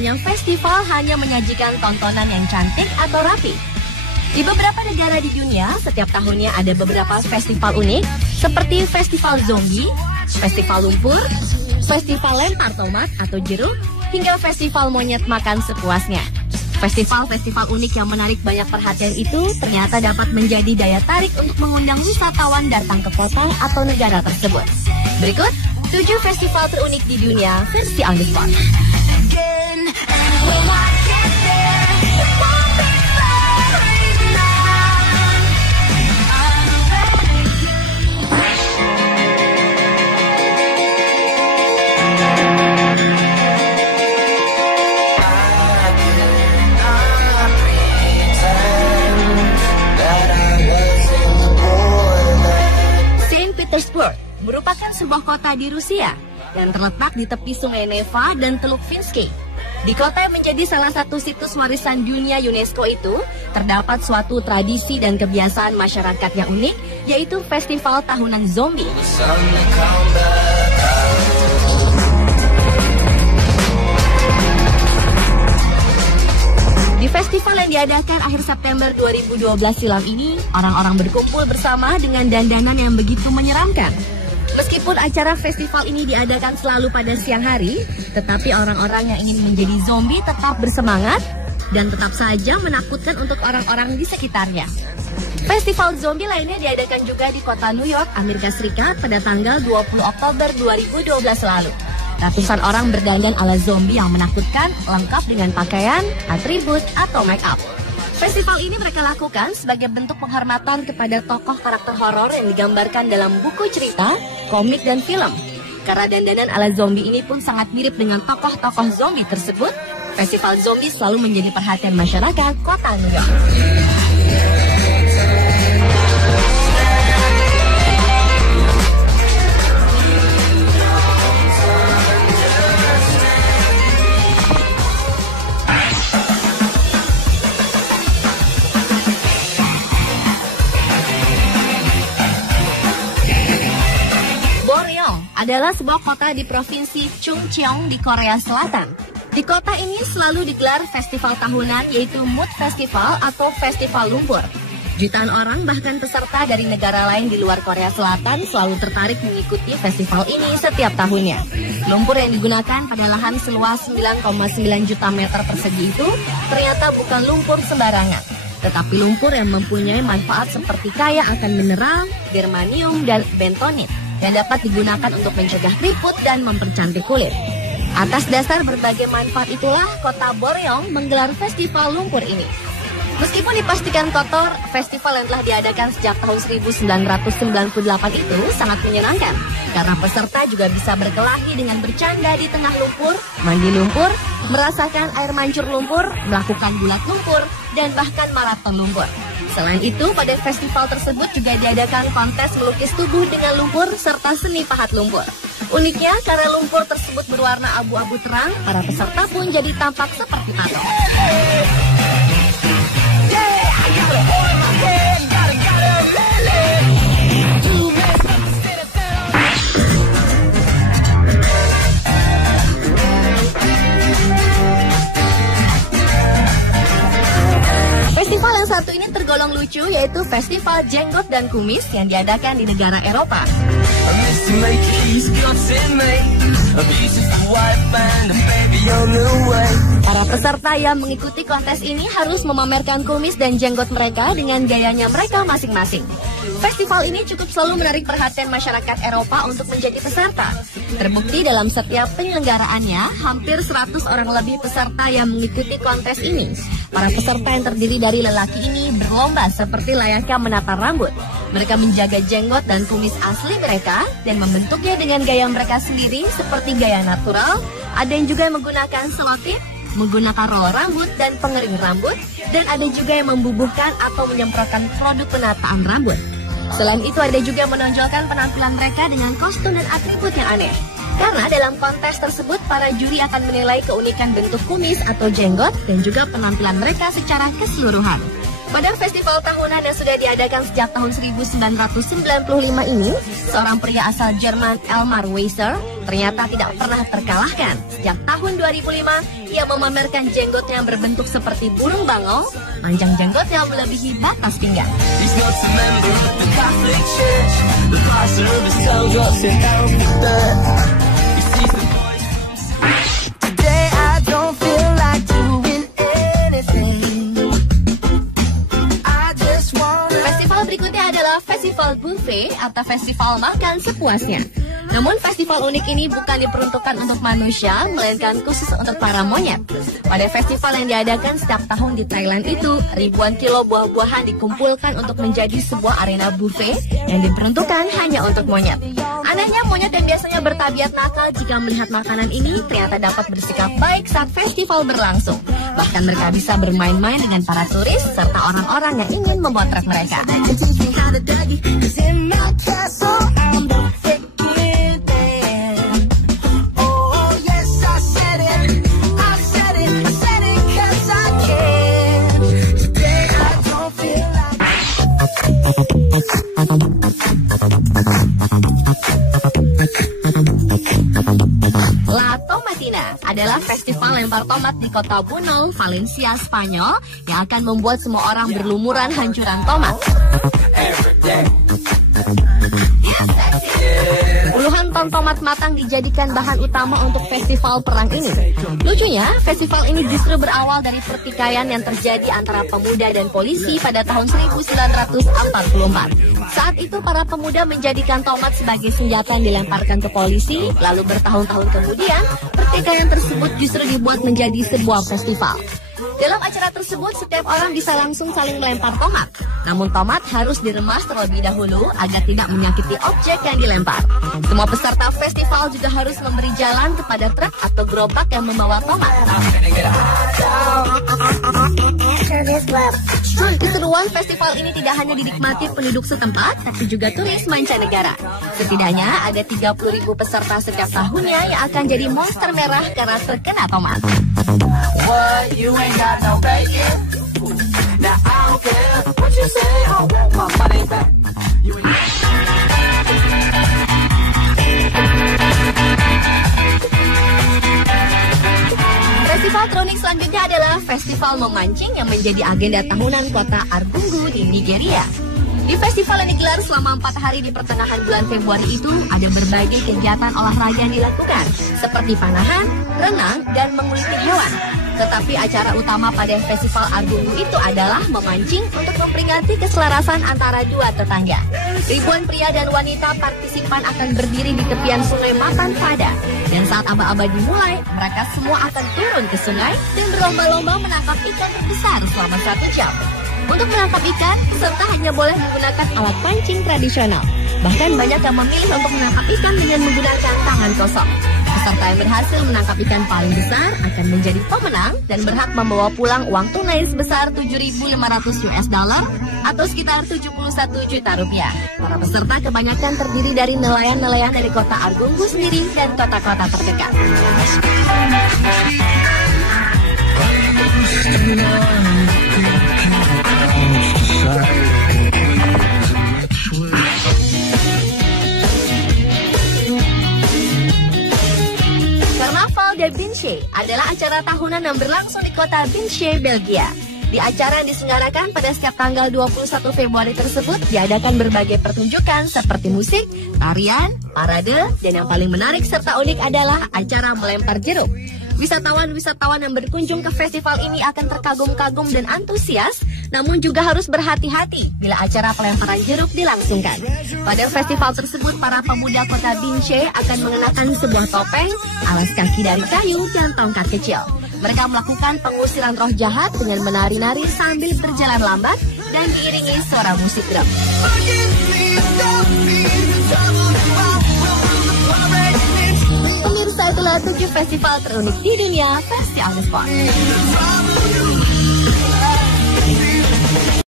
semuanya festival hanya menyajikan tontonan yang cantik atau rapi. Di beberapa negara di dunia, setiap tahunnya ada beberapa festival unik seperti festival zombie, festival lumpur, festival lempar tomat atau jeruk, hingga festival monyet makan sepuasnya. Festival-festival unik yang menarik banyak perhatian itu ternyata dapat menjadi daya tarik untuk mengundang wisatawan datang ke kota atau negara tersebut. Berikut 7 festival terunik di dunia versi on the spot. Petersburg merupakan sebuah kota di Rusia yang terletak di tepi sungai Neva dan Teluk Vinski. Di kota yang menjadi salah satu situs warisan dunia UNESCO itu, terdapat suatu tradisi dan kebiasaan masyarakat yang unik, yaitu festival tahunan zombie. Di festival yang diadakan akhir September 2012 silam ini, orang-orang berkumpul bersama dengan dandanan yang begitu menyeramkan. Meskipun acara festival ini diadakan selalu pada siang hari, tetapi orang-orang yang ingin menjadi zombie tetap bersemangat dan tetap saja menakutkan untuk orang-orang di sekitarnya. Festival zombie lainnya diadakan juga di kota New York, Amerika Serikat pada tanggal 20 Oktober 2012 lalu. Ratusan orang berdandan ala zombie yang menakutkan, lengkap dengan pakaian, atribut, atau make up. Festival ini mereka lakukan sebagai bentuk penghormatan kepada tokoh karakter horor yang digambarkan dalam buku cerita, komik, dan film. Karena dandanan ala zombie ini pun sangat mirip dengan tokoh-tokoh zombie tersebut, festival zombie selalu menjadi perhatian masyarakat kota New York. Adalah sebuah kota di provinsi Chungcheong di Korea Selatan. Di kota ini selalu digelar festival tahunan yaitu Mud Festival atau Festival Lumpur. Jutaan orang bahkan peserta dari negara lain di luar Korea Selatan selalu tertarik mengikuti festival ini setiap tahunnya. Lumpur yang digunakan pada lahan seluas 9,9 juta meter persegi itu ternyata bukan lumpur sembarangan, tetapi lumpur yang mempunyai manfaat seperti kaya akan mineral, germanium, dan bentonit yang dapat digunakan untuk mencegah keriput dan mempercantik kulit. Atas dasar berbagai manfaat itulah kota Boryong menggelar festival lumpur ini. Meskipun dipastikan kotor, festival yang telah diadakan sejak tahun 1998 itu sangat menyenangkan. Karena peserta juga bisa berkelahi dengan bercanda di tengah lumpur, mandi lumpur, merasakan air mancur lumpur, melakukan gulat lumpur, dan bahkan maraton lumpur. Selain itu, pada festival tersebut juga diadakan kontes melukis tubuh dengan lumpur serta seni pahat lumpur. Uniknya, karena lumpur tersebut berwarna abu-abu terang, para peserta pun jadi tampak seperti patung. Festival yang satu ini tergolong lucu, yaitu Festival Jenggot dan Kumis yang diadakan di negara Eropa. Para peserta yang mengikuti kontes ini harus memamerkan kumis dan jenggot mereka dengan gayanya mereka masing-masing. Festival ini cukup selalu menarik perhatian masyarakat Eropa untuk menjadi peserta. Terbukti dalam setiap penyelenggaraannya, hampir 100 orang lebih peserta yang mengikuti kontes ini. Para peserta yang terdiri dari lelaki ini berlomba seperti layaknya menata rambut. Mereka menjaga jenggot dan kumis asli mereka dan membentuknya dengan gaya mereka sendiri seperti gaya natural. Ada yang juga yang menggunakan selotip, menggunakan roll rambut dan pengering rambut, dan ada juga yang membubuhkan atau menyemprotkan produk penataan rambut. Selain itu ada juga yang menonjolkan penampilan mereka dengan kostum dan atribut yang aneh. Karena dalam kontes tersebut para juri akan menilai keunikan bentuk kumis atau jenggot dan juga penampilan mereka secara keseluruhan. Pada festival tahunan yang sudah diadakan sejak tahun 1995 ini, seorang pria asal Jerman, Elmar Weiser, ternyata tidak pernah terkalahkan. Sejak tahun 2005, ia memamerkan jenggotnya yang berbentuk seperti burung bangau, panjang jenggotnya melebihi batas pinggang. Festival berikutnya adalah Festival Buffet atau festival makan sepuasnya. Namun festival unik ini bukan diperuntukkan untuk manusia, melainkan khusus untuk para monyet. Pada festival yang diadakan setiap tahun di Thailand itu, ribuan kilo buah-buahan dikumpulkan untuk menjadi sebuah arena buffet yang diperuntukkan hanya untuk monyet. Anehnya, monyet yang biasanya bertabiat nakal jika melihat makanan ini ternyata dapat bersikap baik saat festival berlangsung. Bahkan mereka bisa bermain-main dengan para turis serta orang-orang yang ingin memotret mereka. La Tomatina adalah festival lempar tomat di kota Bunol, Valencia, Spanyol yang akan membuat semua orang berlumuran hancuran tomat. Puluhan ton tomat matang dijadikan bahan utama untuk festival perang ini. Lucunya, festival ini justru berawal dari pertikaian yang terjadi antara pemuda dan polisi pada tahun 1944. Saat itu para pemuda menjadikan tomat sebagai senjata yang dilemparkan ke polisi, lalu bertahun-tahun kemudian, pertikaian tersebut justru dibuat menjadi sebuah festival. Dalam acara tersebut, setiap orang bisa langsung saling melempar tomat. Namun tomat harus diremas terlebih dahulu agar tidak menyakiti objek yang dilempar. Semua peserta festival juga harus memberi jalan kepada truk atau gerobak yang membawa tomat. Keseruan festival ini tidak hanya dinikmati penduduk setempat, tapi juga turis mancanegara. Setidaknya ada 30.000 peserta setiap tahunnya yang akan jadi monster merah karena terkena tomat. What, you ain't got no bacon? Now I don't care what you say, I want my money back. Festival terunik selanjutnya adalah festival memancing yang menjadi agenda tahunan kota Argungu di Nigeria. Di festival yang digelar selama 4 hari di pertengahan bulan Februari itu, ada berbagai kegiatan olahraga yang dilakukan, seperti panahan, renang, dan menguliti hewan. Tetapi acara utama pada festival Argungu itu adalah memancing untuk memperingati keselarasan antara dua tetangga. Ribuan pria dan wanita partisipan akan berdiri di tepian sungai Matan Pada. Dan saat aba-aba dimulai, mereka semua akan turun ke sungai dan berlomba-lomba menangkap ikan terbesar selama 1 jam. Untuk menangkap ikan, peserta hanya boleh menggunakan alat pancing tradisional. Bahkan banyak yang memilih untuk menangkap ikan dengan menggunakan tangan kosong. Peserta yang berhasil menangkap ikan paling besar akan menjadi pemenang dan berhak membawa pulang uang tunai sebesar $7.500 atau sekitar 71 juta rupiah. Para peserta kebanyakan terdiri dari nelayan-nelayan dari kota Argungu sendiri dan kota-kota terdekat. Carnaval de Binche adalah acara tahunan yang berlangsung di kota Binche, Belgia. Di acara yang diselenggarakan pada setiap tanggal 21 Februari tersebut diadakan berbagai pertunjukan seperti musik, tarian, parade, dan yang paling menarik serta unik adalah acara melempar jeruk. Wisatawan-wisatawan yang berkunjung ke festival ini akan terkagum-kagum dan antusias, namun juga harus berhati-hati bila acara pelemparan jeruk dilangsungkan. Pada festival tersebut, para pemuda kota Binche akan mengenakan sebuah topeng, alas kaki dari kayu, dan tongkat kecil. Mereka melakukan pengusiran roh jahat dengan menari-nari sambil berjalan lambat dan diiringi suara musik drum. Pemirsa, itulah 7 festival terunik di dunia versi on the spot.